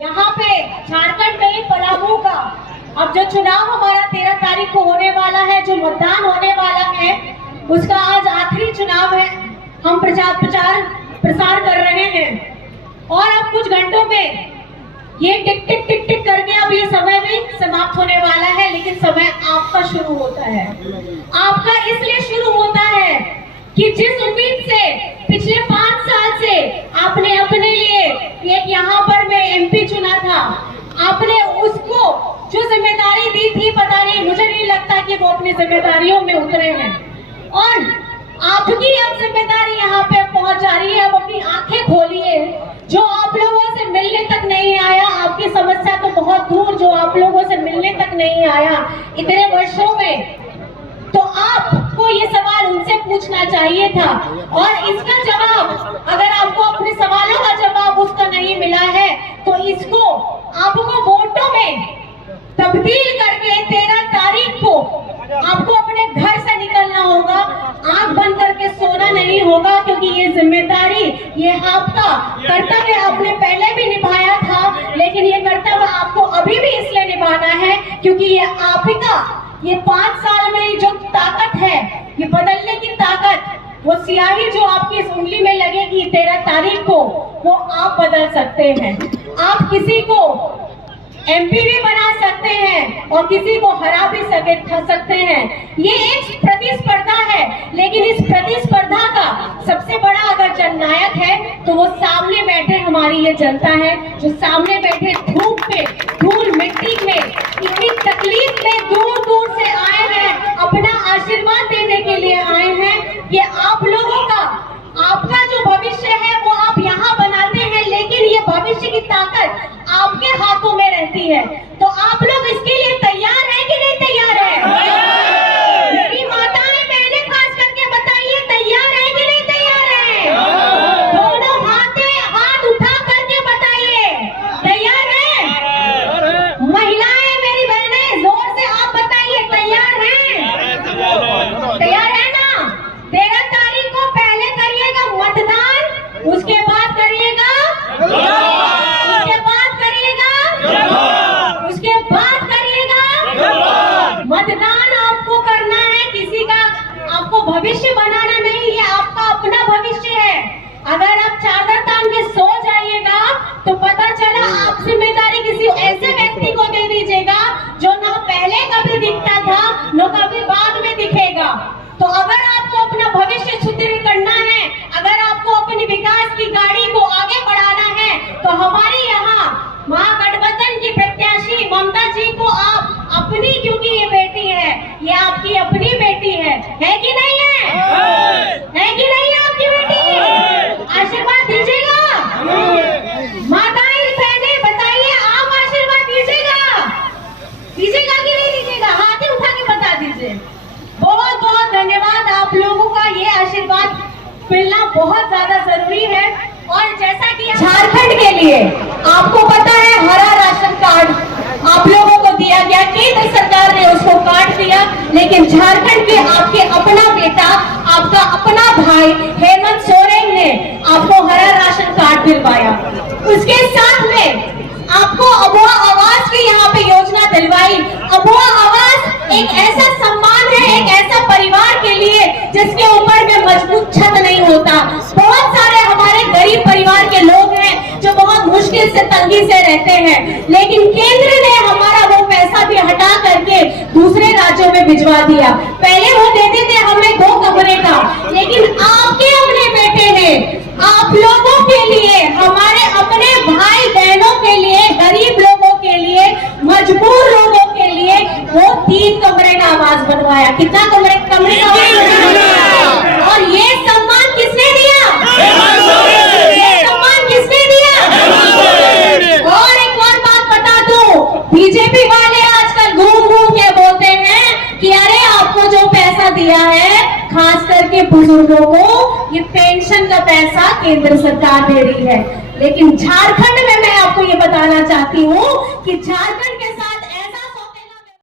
यहाँ पे झारखंड में पलामू का अब जो चुनाव हमारा 13 तारीख को होने वाला है, जो मतदान होने वाला है, उसका आज आखिरी चुनाव है। हम प्रसार कर रहे हैं और अब कुछ घंटों में ये टिक टिक टिक टिक करके अब ये समय भी समाप्त होने वाला है, लेकिन समय आपका शुरू होता है। आपका इसलिए शुरू होता है कि जिस उम्मीद से पिछले 5 साल से आपने अपने लिए एक यहाँ पर मैं एमपी चुना था, आपने उसको जो जिम्मेदारी दी थी, पता नहीं, मुझे नहीं लगता कि वो अपनी जिम्मेदारियों में उतरे हैं और आपकी अब जिम्मेदारी यहाँ पे पहुंच जा रही है। अब अपनी आंखें खोलिए। जो आप लोगों से मिलने तक नहीं आया, आपकी समस्या तो बहुत दूर, जो आप लोगों से मिलने तक नहीं आया इतने वर्षों में, तो आपको ये सवाल उनसे पूछना चाहिए था और इसका जवाब, अगर आपको अपने सवालों का जवाब उसका नहीं मिला है तो इसको आपको वोटों में तब्दील करके 13 तारीख को आपको अपने घर से निकलना होगा। आंख बंद करके सोना नहीं होगा, क्योंकि ये जिम्मेदारी, ये आपका कर्तव्य आपने पहले भी निभाया था, लेकिन ये कर्तव्य आपको अभी भी इसलिए निभाना है क्योंकि ये आपका, ये 5 साल में जो ताकत है, ये बदलने की ताकत, वो स्याही जो आपकी इस उंगली में लगेगी 13 तारीख को, वो आप बदल सकते हैं। आप किसी को एमपी भी बना सकते हैं और किसी को हरा भी सकते हैं। ये एक प्रतिस्पर्धा है, लेकिन इस प्रतिस्पर्धा का सबसे बड़ा अगर जननायक है तो वो सामने बैठे हमारी ये जनता है, जो सामने बैठे धूप में, धूल मिट्टी में, इतनी तकलीफ में दूर दूर से आए हैं, अपना आशीर्वाद देने के लिए आए हैं। ये आप लोगों का, आपका जो भविष्य है वो आप यहाँ बनाते हैं, लेकिन ये भविष्य की ताकत आपके हाथों में रहती है। तो आप लोग इसके लिए तैयार हैं कि नहीं तैयार है? मेरी माताएं, बहनें खास करके बताइए, तैयार है कि नहीं तैयार है? दोनों हाथ उठा करके बताइए, तैयार है? महिलाएं, मेरी बहनें, जोर से आप बताइए, तैयार है? तैयार है ना? 13 तारीख को पहले करिएगा मतदान, उसके बाद करिएगा मतदान। आपको करना है, किसी का आपको भविष्य बनाना नहीं, ये आपका अपना भविष्य है। अगर आप चादर तान के सो जाइएगा तो पता चला आप जिम्मेदारी किसी ऐसे व्यक्ति को दे दीजिएगा जो ना पहले कभी दिखता था, न कभी बाद में दिखेगा। तो अगर आपको अपना भविष्य सुदृढ़ करना है, अगर आपको अपनी विकास की गाड़ी को आगे बढ़ाना है, तो हमारे यहाँ महागठबंधन की प्रत्याशी ममता जी को आप अपनी, क्योंकि ये बेटी है, ये आपकी अपनी बेटी है कि नहीं है? है कि नहीं है आपकी बेटी? आशीर्वाद दीजिएगा। माताएं, बहनें बताइए, आप आशीर्वाद दीजिएगा? दीजिएगा कि नहीं दीजिएगा? हाथ ही उठा के बता दीजिए। बहुत बहुत धन्यवाद। आप लोगों का ये आशीर्वाद मिलना बहुत ज्यादा जरूरी है। और जैसा कि झारखंड के लिए आपको पता है, हरा राशन कार्ड आप लोगों को दिया गया, केंद्र सरकार ने उसको काट दिया, लेकिन झारखंड के आपके अपना बेटा, आपका अपना भाई हेमंत सोरेन ने आपको हरा राशन कार्ड दिलवाया। उसके साथ में आपको अबुआ आवास की यहाँ पे योजना दिलवाई। अबुआ आवास एक ऐसा सम्मान है, एक ऐसा परिवार के लिए जिसके ऊपर में मजबूत छत नहीं होता। बहुत सारे हमारे गरीब परिवार के लोग हैं जो बहुत मुश्किल से, तंगी से रहते हैं, लेकिन केंद्र ने हमारा वो पैसा भी हटा करके दूसरे राज्यों में भिजवा दिया। पहले वो देते थे हमें 2 कमरे का, लेकिन आपके अपने बेटे ने आप लोगों के लिए, हमारे अपने भाई बहनों के लिए, गरीब लोगों के लिए, मजबूर लोगों के लिए वो 3 कमरे का आवास बनवाया। कितना कमरे का आवास बनवाया? और ये सम्मान किसने दिया? ये सम्मान किसने दिया? और एक और बात बता दूं, बीजेपी वाले आजकल घूम घूम के बोलते हैं कि अरे आपको जो पैसा दिया है, खास करके बुजुर्गों को, ये पेंशन का पैसा केंद्र सरकार दे रही है। लेकिन झारखंड में मैं आपको ये बताना चाहती हूँ कि झारखंड के साथ